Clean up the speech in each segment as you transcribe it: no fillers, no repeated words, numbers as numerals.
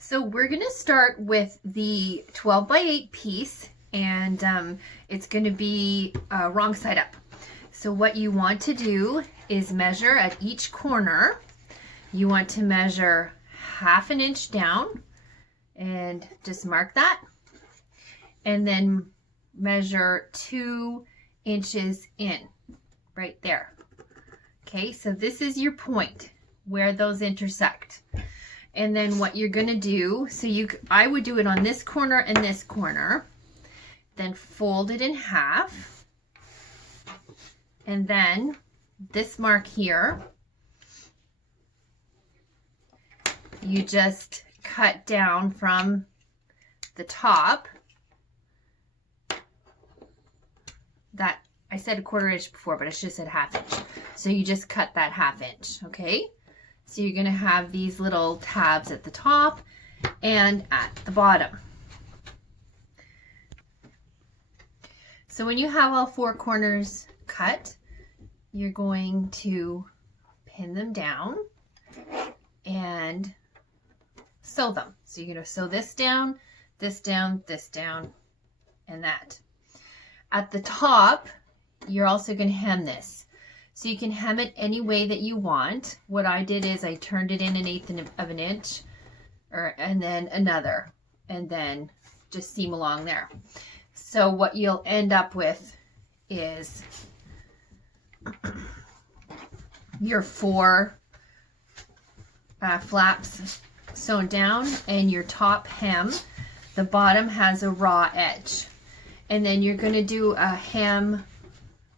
So we're going to start with the 12 by 8 piece, and it's going to be wrong side up. So what you want to do is measure at each corner. You want to measure 1/2 inch down, and just mark that, and then measure 2 inches in right there. Okay, so this is your point where those intersect. And then what you're going to do, so I would do it on this corner and this corner, then fold it in half, and then this mark here, you just cut down from the top. That I said 1/4 inch before, but I should have said 1/2 inch. So you just cut that 1/2 inch, okay? So you're going to have these little tabs at the top and at the bottom. So when you have all 4 corners cut, you're going to pin them down and sew them. So you're going to sew this down, this down, this down, and that. At the top, you're also going to hem this. So you can hem it any way that you want. What I did is I turned it in 1/8 of an inch, and then another, and then just seam along there. So what you'll end up with is your 4 flaps sewn down, and your top hem. The bottom has a raw edge. And then you're going to do a hem,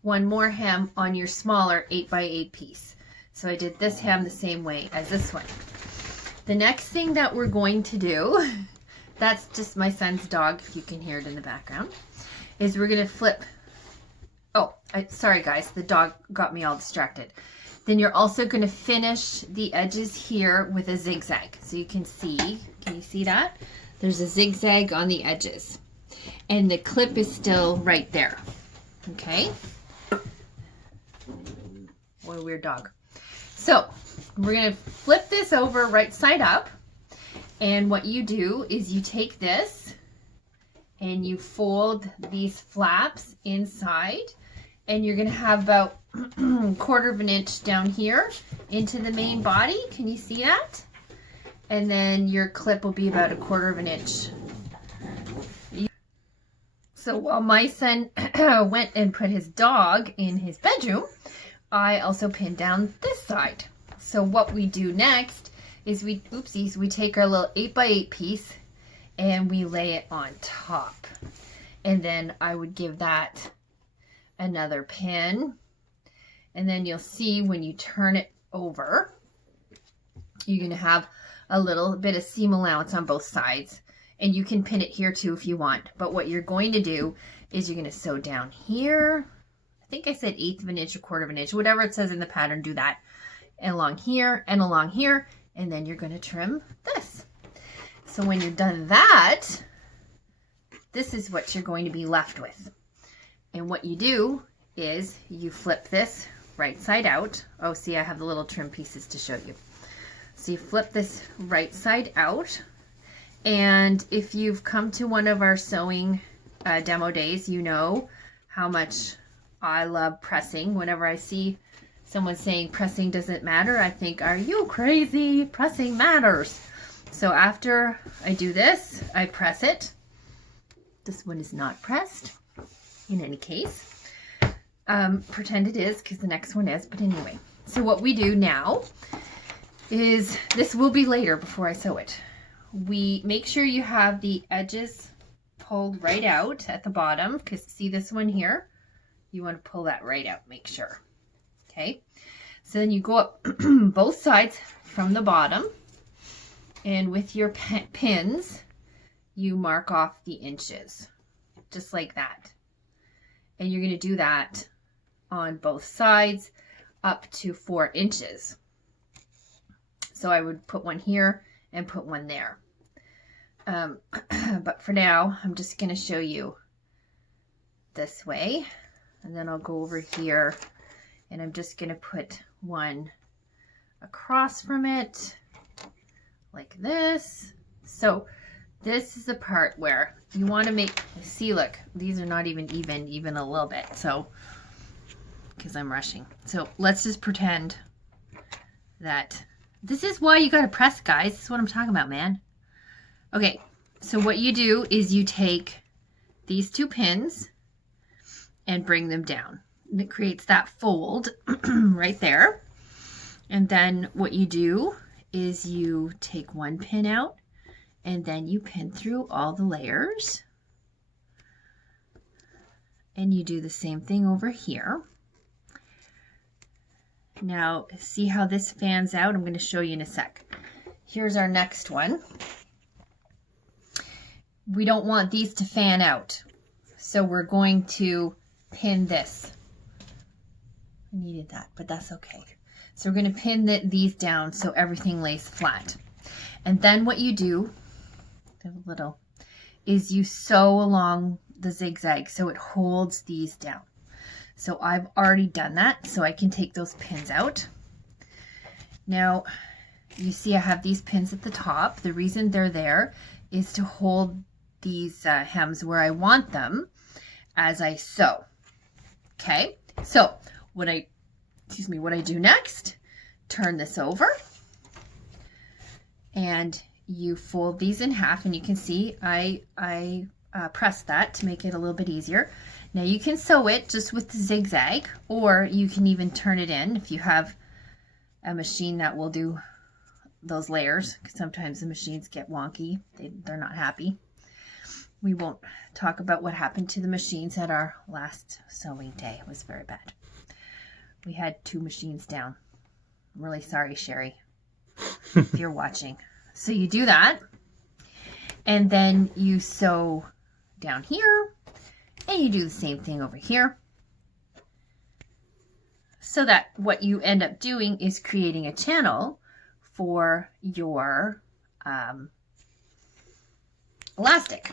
one more hem on your smaller 8 by 8 piece. So I did this hem the same way as this one. The next thing that we're going to do, that's just my son's dog, if you can hear it in the background, is we're going to flip. Oh, sorry guys, the dog got me all distracted. Then you're also going to finish the edges here with a zigzag. So you can see, can you see that? There's a zigzag on the edges. And the clip is still right there. Okay? What a weird dog. So we're going to flip this over right side up. And what you do is you take this and you fold these flaps inside. And you're going to have about 1/4 inch down here into the main body. Can you see that? And then your clip will be about 1/4 inch. So while my son went and put his dog in his bedroom, I also pinned down this side. So what we do next is we take our little 8 by 8 piece and we lay it on top. And then I would give that another pin. And then you'll see when you turn it over, you're going to have a little bit of seam allowance on both sides. And you can pin it here too if you want. But what you're going to do is you're going to sew down here. I think I said 1/8 of an inch or 1/4 inch, whatever it says in the pattern, do that. And along here and along here. And then you're going to trim this. So when you're done that, this is what you're going to be left with. And what you do is you flip this right side out. Oh, see, I have the little trim pieces to show you. So you flip this right side out. And if you've come to one of our sewing demo days, you know how much I love pressing. Whenever I see someone saying pressing doesn't matter, I think, are you crazy? Pressing matters. So after I do this, I press it. This one is not pressed in any case. Pretend it is because the next one is, but anyway. So what we do now is, this will be later before I sew it. We make sure you have the edges pulled right out at the bottom, because see this one here? You want to pull that right out, make sure. Okay, so then you go up both sides from the bottom, and with your pins, you mark off the inches, just like that. And you're going to do that on both sides up to 4 inches. So I would put one here and put one there. But for now, I'm just going to show you this way. And then I'll go over here and I'm just going to put one across from it like this. So this is the part where you want to make, see, look, these are not even a little bit. So, because I'm rushing. So let's just pretend that this is why you got to press, guys. This is what I'm talking about, man. Okay, so what you do is you take these 2 pins and bring them down. And it creates that fold right there. And then what you do is you take 1 pin out and then you pin through all the layers. And you do the same thing over here. Now, see how this fans out? I'm going to show you in a sec. Here's our next one. We don't want these to fan out. So we're going to pin this. I needed that, but that's okay. So we're going to pin these down so everything lays flat. And then what you do, is you sew along the zigzag so it holds these down. So I've already done that, so I can take those pins out. Now, you see I have these pins at the top. The reason they're there is to hold these hems where I want them as I sew. Okay, so what I do next, turn this over and you fold these in half, and you can see I press that to make it a little bit easier. Now you can sew it just with the zigzag, or you can even turn it in if you have a machine that will do those layers, because sometimes the machines get wonky. They're not happy. We won't talk about what happened to the machines at our last sewing day. It was very bad. We had 2 machines down. I'm really sorry, Sherry, if you're watching. So you do that, and then you sew down here, and you do the same thing over here. So that what you end up doing is creating a channel for your elastic.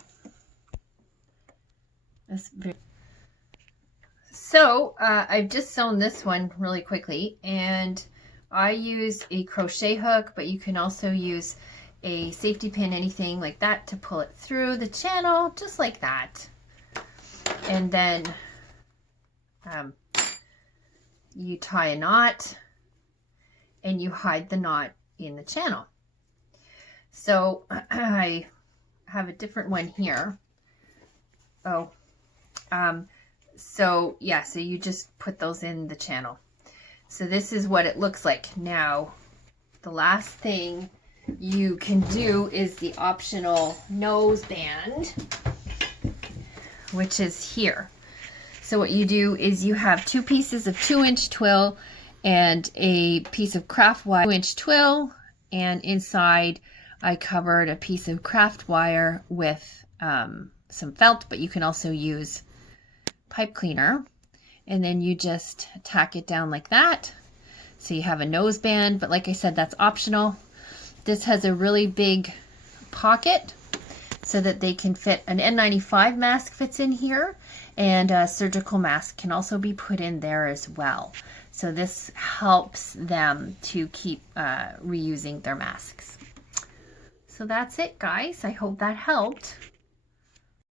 So I've just sewn this one really quickly, and I use a crochet hook, but you can also use a safety pin, anything like that, to pull it through the channel, just like that. And then you tie a knot and you hide the knot in the channel. So I have a different one here. So you just put those in the channel. So this is what it looks like. Now, the last thing you can do is the optional nose band, which is here. So what you do is you have 2 pieces of 2-inch twill and a piece of craft wire, 2-inch twill, and inside I covered a piece of craft wire with some felt, but you can also use pipe cleaner. And then you just tack it down like that. So you have a nose band, but like I said, that's optional. This has a really big pocket so that they can fit. An N95 mask fits in here, and a surgical mask can also be put in there as well. So this helps them to keep reusing their masks. So that's it, guys. I hope that helped.